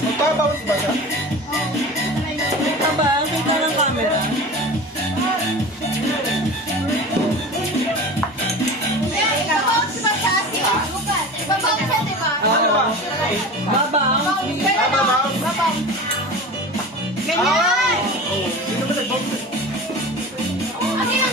Magbabounce ba siya? Kita ba? Kita ng camera. Babounce ba siya? Babounce siya, di ba? Ano ba? Babounce. Babounce. Ganyan! Sino ba nag-bounce? Ano yun?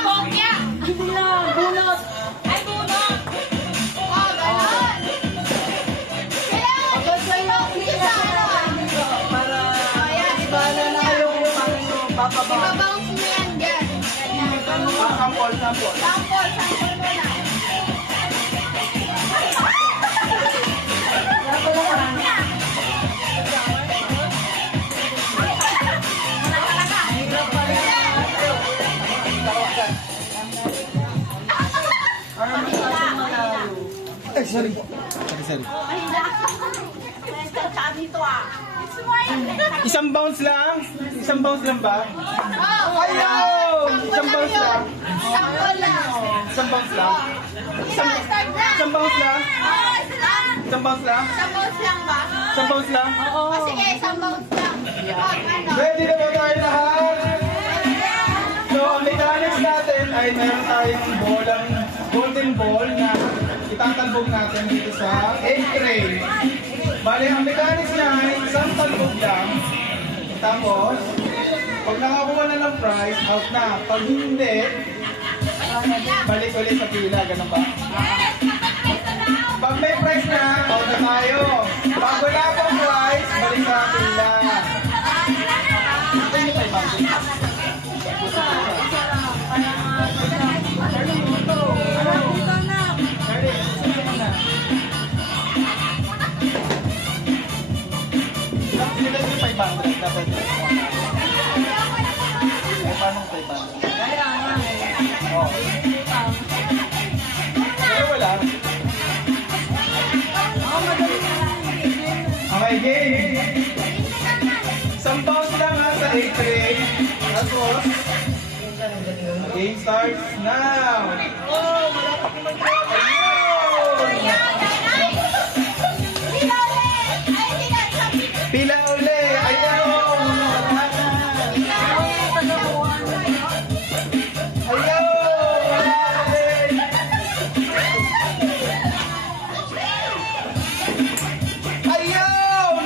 Bokya! Hindi lang. Bunot. Ay, bunot! Oh, ganon! Kailangan i-block niyo sa ano ah. Para Ayan, bahala na kayo kung paano nyo papabaw. ibabounce mo yan dyan. Ganyan. Sample. Sample muna. Ay, sorry po. Sorry. Isang bounce lang? Isang bounce lang ba? Oh, Ayaw! Isang bounce lang. sample lang. Isang bounce lang. Start na. Isang bounce lang. Oh, isa lang. Isang bounce lang. Isang bounce lang ba? Isang bounce lang. Oo. Oh, sige, isang bounce lang. Oh, ano? Ready na ba tayo lahat? So, ang mechanics natin ay meron tayong golden ball na itatalbog natin dito sa egg tray. Bale, ang mechanics niya ay isang talbog lang. Tapos, pag nakakuha na ng prize, out na. Pag hindi, balik ulit sa pila. Ganun ba? Pag may prize na, out na tayo. Pag wala pang prize, balik sa pila. Ito yung 500. Sinilad yung 500 dapat. Eh, paano 500? Oh. Pero wala. Okay, game. Isang bounce lang ha sa 8-3. Tapos, game starts now. Oh, malapit naman tayo. Pila uli! Ayaw! Ayaw! Ayaw!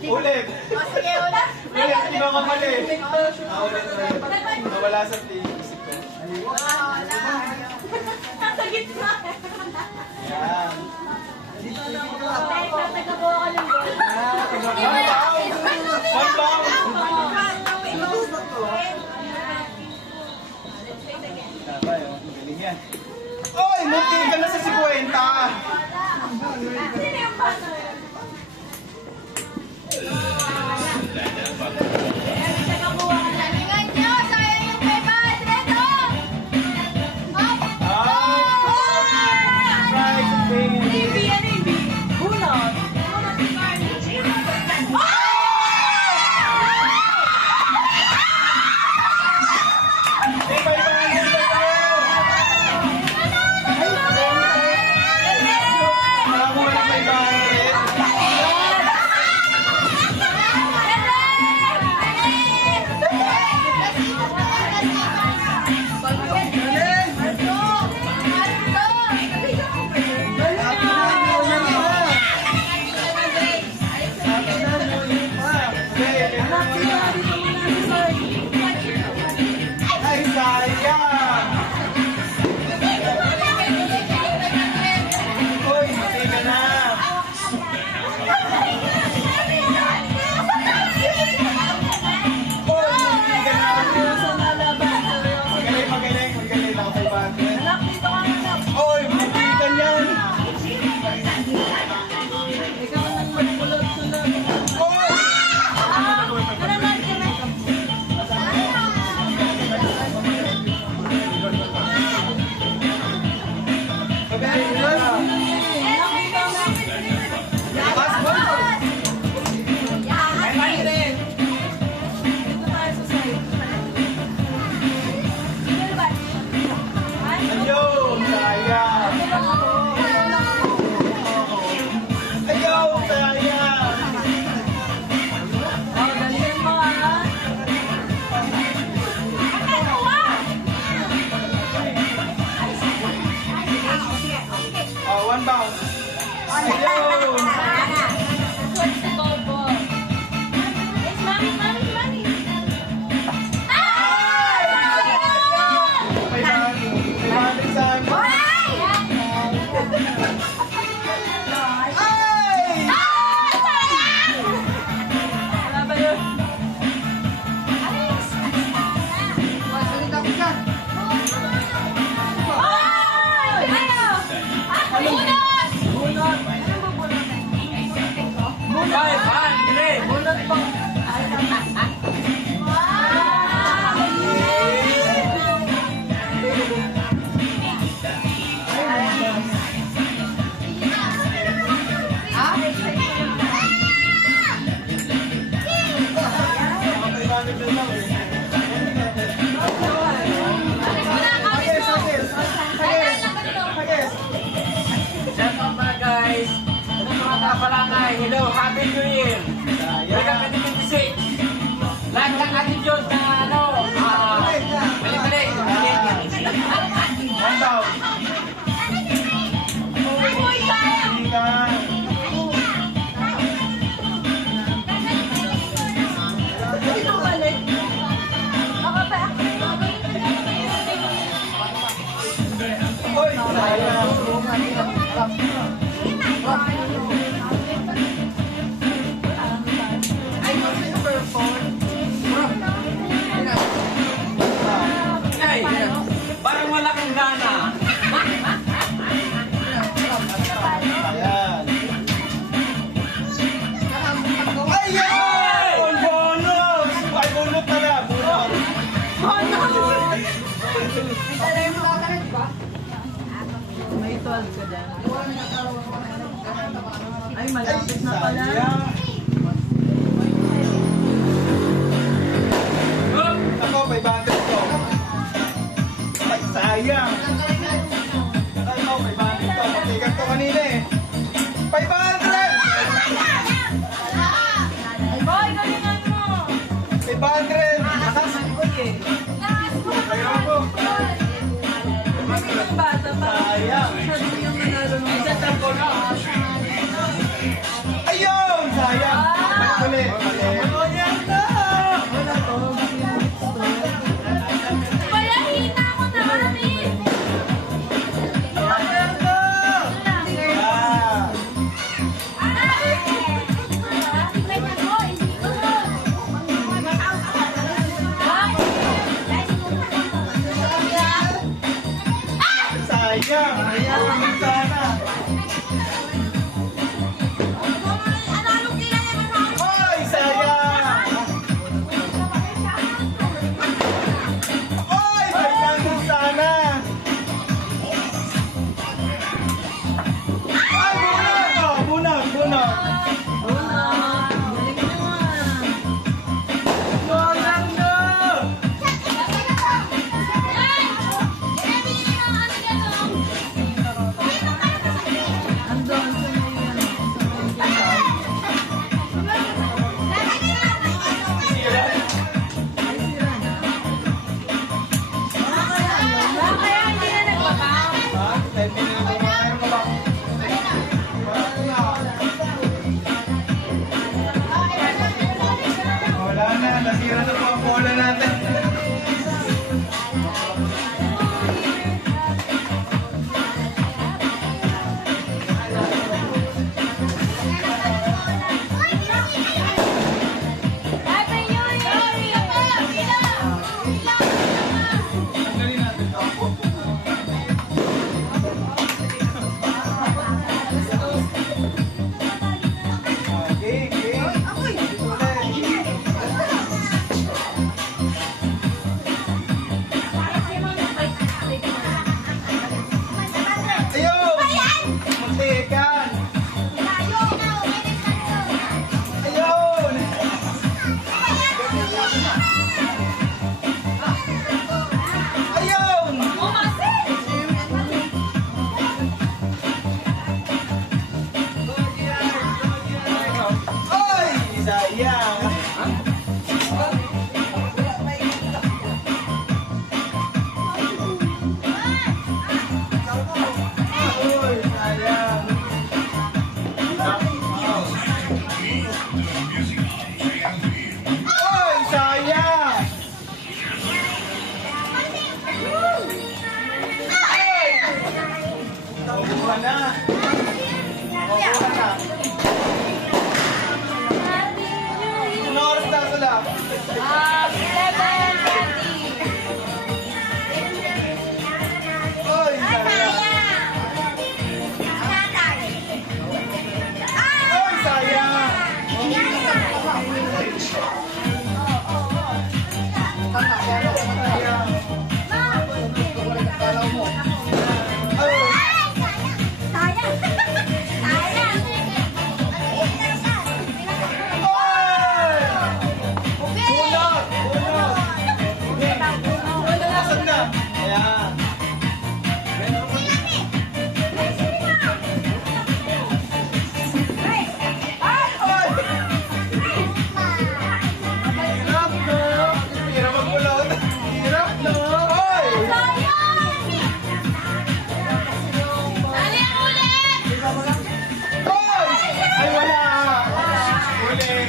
Ulit. O, sige, ulit. Ulit, hindi ko kamali. Ulit. Nawala sa isip ko. Nasa gitna. Yan. Teka, nagkakuha ka ng goal. One bound. Tama yun. Galing yan. Oy, munti ka na sa 50. Sino yung paano? Nagkakuha ka na. Galingan nyo, sayang yung 500, oh! Right, baby. Bunot. May 500 na tayo. Nakakuha ng 500. Ay, sayang! Uy, mati ka na! Uy, mati ka na! Magaling, magaling, magaling. Ako 500. Anak, dito ka na. Uy, mati ka niyan! Ikaw nang magpulot-sulot. Uy! Magaling na! Lakas mo! Dito tayo sa side. Ayun, sayang! Ayun, sayang! Oh, galingan mo ah. One bound. Ayun! May mga sa amin. Ay! Wala ba yun? Bunot. Ano ba bunot? Bunot po. Shout out mga guys! Ano mga kapalangay? Hello, Happy New Year! Welcome to 2026! Lahat ng attitude na ano, balik-balik! One down. Hindi ka. Dito balik. Uy, sayang. Ay, parang wala kang gana! Ayan. Ayun! Bonus! Ay, bunot na na. Bunot. May 12 ka dyan. Ay, malapit na pala. Sayang. Ako, 500 ko. Ay, sayang. Ay, ako, 500 ko. Matigas ko kanina eh. 500! Boy, galingan mo! 500! Lakas ko eh. Ayaw ko. Kasi yung bata pa. Sayang. Siya din yung nanalo ng Ayun! Sayang! Ulit. sayang. Uy, sayang. Uy, sayang. Mabuha na. Mabuha na. Ano oras na sila? 11:20. Uy, Ay, sayang. Uy, sayang. Sayang. Uy. Bunot! Bunot! Nasaan na? Ayan. Hirap no! Hirap magpulot! Hirap no! Oy! Oy! Ay wala! Ulit!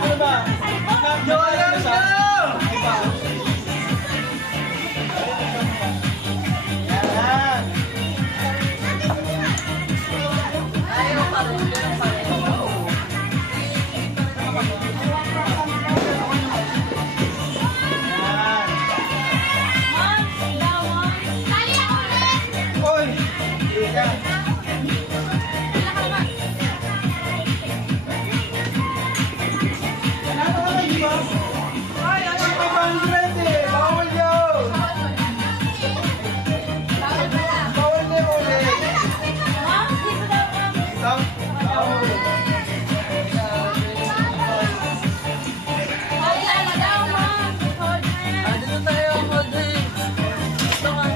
Ano ba? Wala na siya! Iba. Yan! Yan! Oy! Ika! Ano ka ba, di ba? Ay, 500 eh! Bawal yun! Bawal na yun ulit! Bawal! Dito tayo, Modric. Ito ka.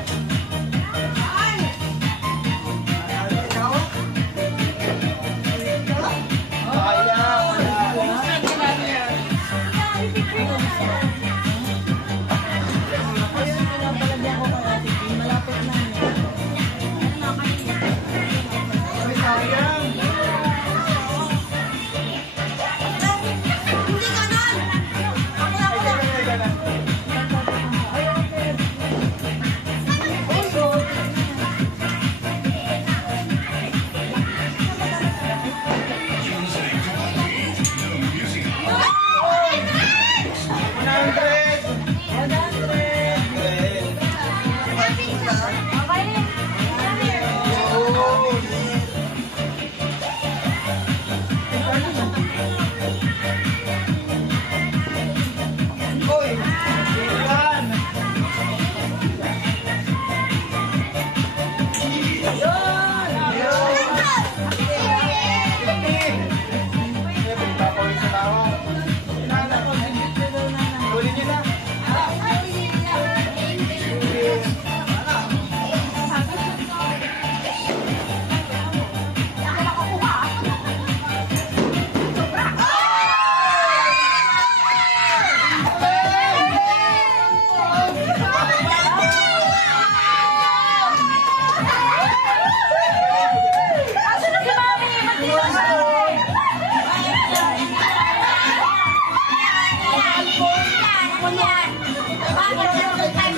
Pinapalagyan ko kay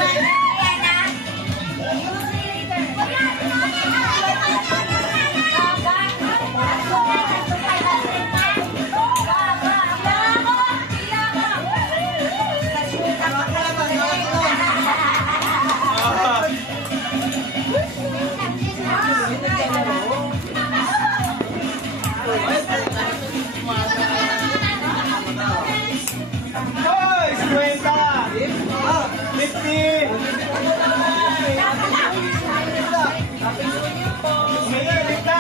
Ate Pin. Malapit na.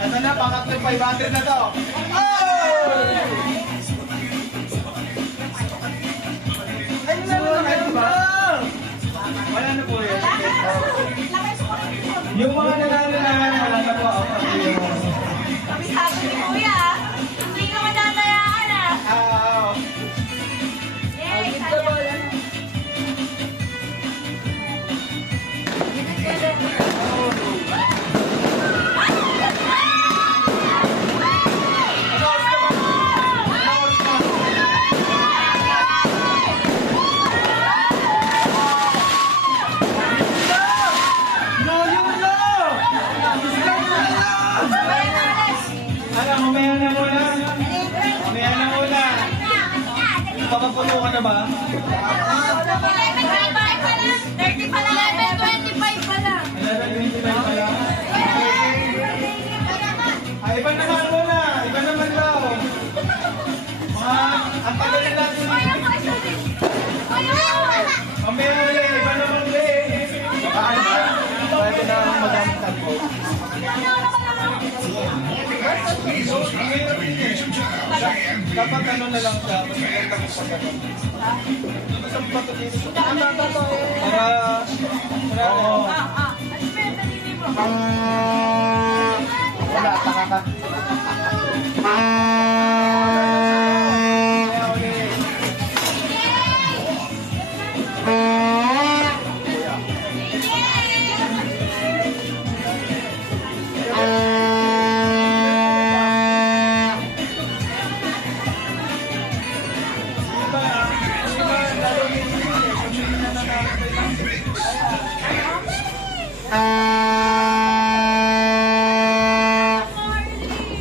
Ito na, pangatlo 500 na to. Oh! Ay, 30 pa lang. 11:25 pa lang. 11:25 pa lang. Ay, iba naman muna. Iba naman daw. Ang tagal na natin. Mamaya uli. Iba naman uli. Pwede na magamit ang phone. Dapat ano na lang siya. Mas maganda kung pag ano. Isang bato dito. Para... Oo. Wala,